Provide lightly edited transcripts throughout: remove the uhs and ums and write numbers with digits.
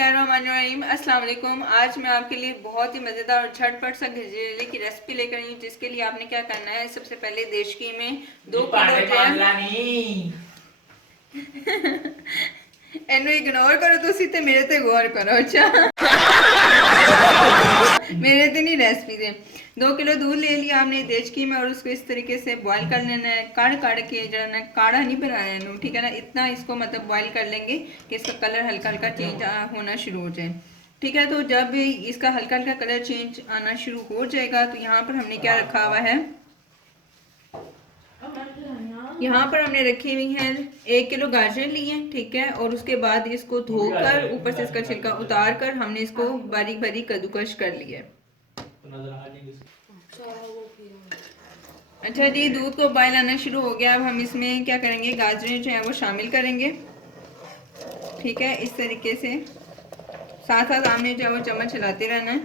बिस्मिल्लाहिर्रहमानिर्रहीम। अस्सलाम वालेकुम। आज मैं आपके लिए बहुत ही मज़ेदार और झटपट सा गजरेले की रेसिपी लेकर आई हूँ, जिसके लिए आपने क्या करना है। सबसे पहले देशकी में 2 किलो जैम एनु इग्नोर करो, तुसी ते मेरे ते गौर करो। अच्छा मेरे ते नहीं रेसिपी दे। 2 किलो दूध ले लिया आपने देशकी में और उसको इस तरीके से बॉईल कर लेना है। काढ़ के जो है ना, काढ़ा नहीं बनाना है, ठीक है ना। इतना इसको मतलब बॉईल कर लेंगे कि इसका कलर हल्का हल्का चेंज होना शुरू हो जाए, ठीक है। तो जब इसका हल्का हल्का कलर चेंज आना शुरू हो जाएगा तो यहाँ पर हमने क्या रखा हुआ है, यहाँ पर हमने रखी हुई है 1 किलो गाजर ली है, ठीक है। और उसके बाद इसको धोकर ऊपर से इसका छिलका उतार कर हमने इसको बारीक बारीक कद्दूकश कर लिया है। अच्छा जी, दूध को उबाल आना शुरू हो गया। अब हम इसमें क्या करेंगे, गाजरें जो है वो शामिल करेंगे, ठीक है। इस तरीके से साथ साथ हमने जो है वो चम्मच चलाते रहना है।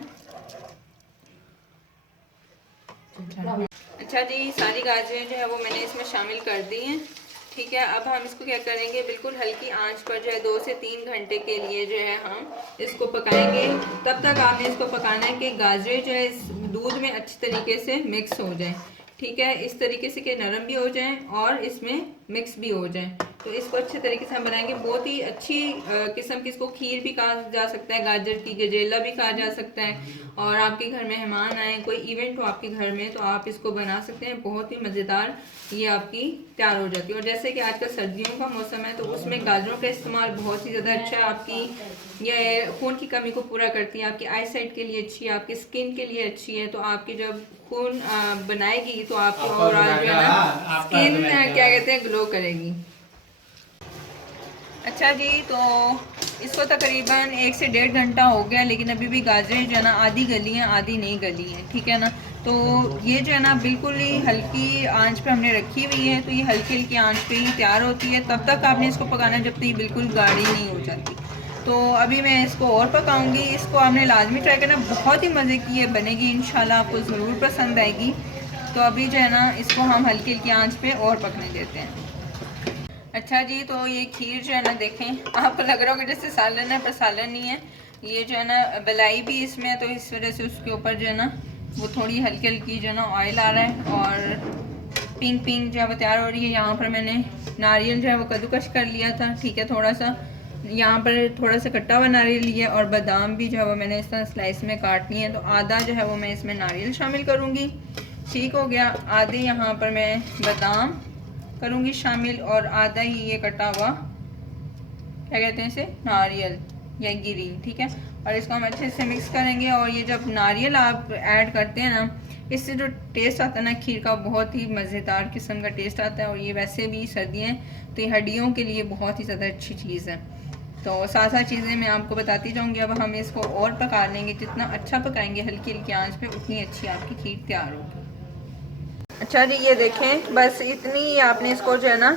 अच्छा जी, सारी गाजरें जो है वो मैंने इसमें शामिल कर दी हैं, ठीक है। अब हम इसको क्या करेंगे, बिल्कुल हल्की आंच पर जो है 2 से 3 घंटे के लिए जो है हम इसको पकाएंगे। तब तक आपने इसको पकाना है कि गाजरें जो है इस दूध में अच्छी तरीके से मिक्स हो जाए, ठीक है। इस तरीके से कि नरम भी हो जाए और इसमें मिक्स भी हो जाए। तो इसको अच्छे तरीके से हम बनाएंगे। बहुत ही अच्छी किस्म की इसको खीर भी कहा जा सकता है, गाजर की गजेला भी कहा जा सकता है। और आपके घर में मेहमान आए, कोई इवेंट हो आपके घर में, तो आप इसको बना सकते हैं। बहुत ही मज़ेदार ये आपकी तैयार हो जाती है। और जैसे कि आजकल सर्दियों का मौसम है, तो उसमें गाजरों का इस्तेमाल बहुत ही ज़्यादा अच्छा है। आपकी ये खून की कमी को पूरा करती है, आपकी आई साइट के लिए अच्छी है, आपकी स्किन के लिए अच्छी है। तो आपकी जब खून बनाएगी तो आपकी और जो है ना स्किन क्या कहते हैं, ग्लो करेगी। अच्छा जी, तो इसको तकरीबन 1 से 1.5 घंटा हो गया, लेकिन अभी भी गाजरें जो है ना आधी गली हैं आधी नहीं गली हैं, ठीक है ना। तो ये जो है ना बिल्कुल ही हल्की आंच पे हमने रखी हुई है। तो ये हल्की हल्की आंच पे ही तैयार होती है। तब तक आपने इसको पकाना जब तक ये बिल्कुल गाढ़ी नहीं हो जाती। तो अभी मैं इसको और पकाऊंगी। इसको आपने लाजमी ट्राई करना, बहुत ही मज़े की ये बनेगी, इंशाल्लाह आपको ज़रूर पसंद आएगी। तो अभी जो है ना इसको हम हल्की हल्की आंच पे और पकने देते हैं। अच्छा जी, तो ये खीर जो है ना, देखें आपको लग रहा होगा जैसे सालन है, पर सालन नहीं है। ये जो है ना बलाई भी इसमें है, तो इस वजह से उसके ऊपर जो है ना वो थोड़ी हल्की हल्की जो है ना ऑयल आ रहा है और पिंक पिंक जो है वो तैयार हो रही है। यहाँ पर मैंने नारियल जो है वो कद्दूकश कर लिया था, ठीक है। थोड़ा सा यहाँ पर थोड़ा सा कट्टा हुआ नारियल लिया और बादाम भी जो है वो मैंने इस तरह स्लाइस में काट लिए हैं। तो आधा जो है वो मैं इसमें नारियल शामिल करूँगी, ठीक हो गया। आधे यहाँ पर मैं बादाम करूँगी शामिल और आधा ही ये कटा हुआ क्या कहते हैं इसे, नारियल या गिरी, ठीक है। और इसको हम अच्छे से मिक्स करेंगे। और ये जब नारियल आप ऐड करते हैं ना, इससे जो टेस्ट आता है ना खीर का, बहुत ही मज़ेदार किस्म का टेस्ट आता है। और ये वैसे भी सर्दियाँ तो ये हड्डियों के लिए बहुत ही ज़्यादा अच्छी चीज़ है। तो साथ साथ चीज़ें मैं आपको बताती जाऊँगी। अब हम इसको और पका लेंगे, जितना अच्छा पकाएंगे हल्की हल्की आँच पर, उतनी अच्छी आपकी खीर तैयार होगी। अच्छा जी, ये देखें, बस इतनी आपने इसको जो है ना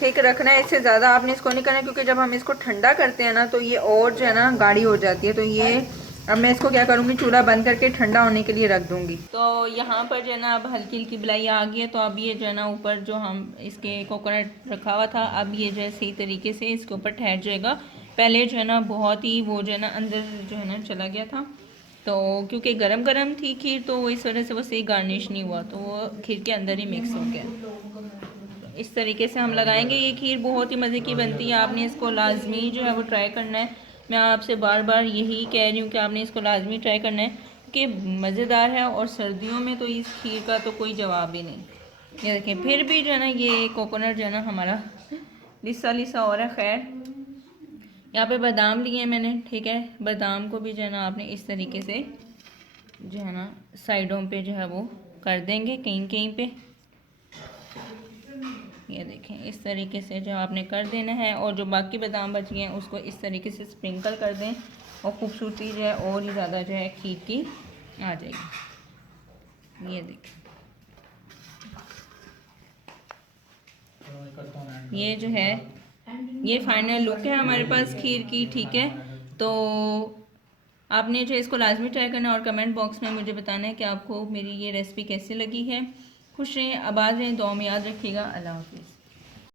ठीक रखना है, इससे ज़्यादा आपने इसको नहीं करना, क्योंकि जब हम इसको ठंडा करते हैं ना तो ये और जो है ना गाढ़ी हो जाती है। तो ये अब मैं इसको क्या करूँगी, चूल्हा बंद करके ठंडा होने के लिए रख दूँगी। तो यहाँ पर जो है ना अब हल्की हल्की बलाई आ गई है। तो अब ये जो है ना ऊपर जो हम इसके कोकोनट रखा हुआ था, अब ये जो है सही तरीके से इसके ऊपर ठहर जाएगा। पहले जो है ना बहुत ही वो जो है ना अंदर जो है ना चला गया था, तो क्योंकि गरम गरम थी खीर, तो इस वजह से वो सही गार्निश नहीं हुआ, तो वो खीर के अंदर ही मिक्स हो गया। इस तरीके से हम लगाएंगे। ये खीर बहुत ही मज़े की बनती है, आपने इसको लाजमी जो है वो ट्राई करना है। मैं आपसे बार बार यही कह रही हूँ कि आपने इसको लाजमी ट्राई करना है, क्योंकि मज़ेदार है। और सर्दियों में तो इस खीर का तो कोई जवाब ही नहीं। ये देखें, फिर भी जो है ना ये कोकोनट जो है ना हमारा लिसा लिसा और है। खैर, यहाँ पे बादाम लिए मैंने, ठीक है। बादाम को भी जो है ना आपने इस तरीके से जो है ना साइडों पे जो है वो कर देंगे, कहीं कहीं पे। ये देखें, इस तरीके से जो आपने कर देना है। और जो बाकी बादाम बच गए हैं उसको इस तरीके से स्प्रिंकल कर दें, और खूबसूरती जो है और ही ज़्यादा जो है खीर की आ जाएगी। ये देखें, ये जो है ये फाइनल लुक है हमारे पास खीर की, ठीक है। तो आपने जो इसको लाजमी ट्राई करना और कमेंट बॉक्स में मुझे बताना है कि आपको मेरी ये रेसिपी कैसी लगी है। खुश रहें, आबाद रहें, दुआ में याद रखिएगा। अल्लाह हाफिज़।